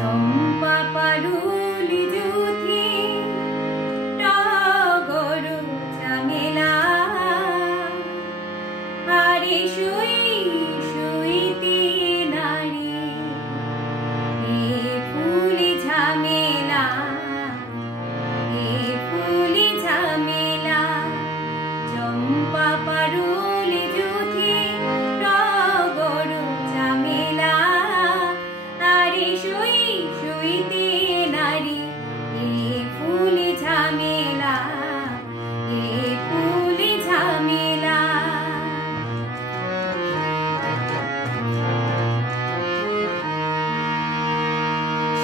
চম্পা পারুলি যুথি টগর ঝামেলা আরে শুই শুইতে নারী এ ফুলি ঝামেলা এ ফুলি ঝামেলা চম্পা পারুলি যুথি টগর ঝামেলা আরে শুই শুইতে নারী এ ফুলি ঝামেলা এ ফুলি ঝামেলা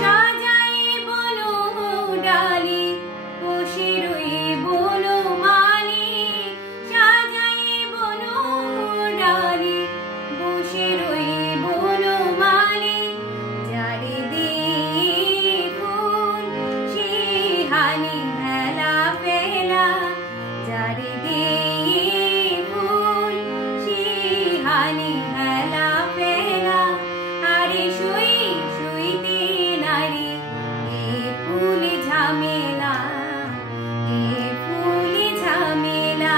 সাজাই বলো ডালি বসে রই বলো মালি সাজাই বলো ডালি বসে রই বলো মালি যারে দে ফুল সে হানি হেলা ফেলা যারে দে ফুল সে হানি হেলা ফেলা আরে শুই শুইতে নারী এ ফুলি ঝামেলা এ ফুলি ঝামেলা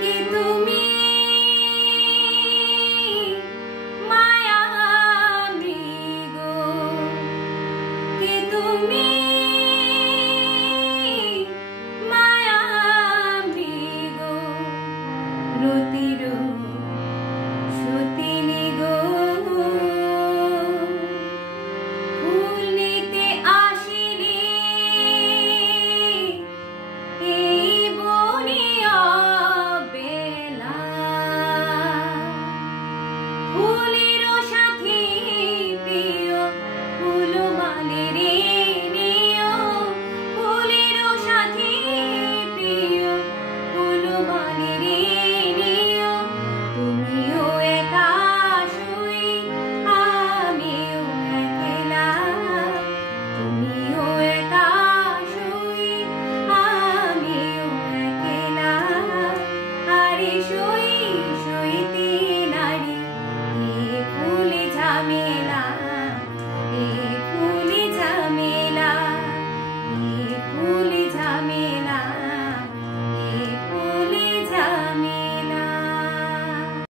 কে তুমি মায়া মৃগ কে তুমি মায়া মৃগ রতির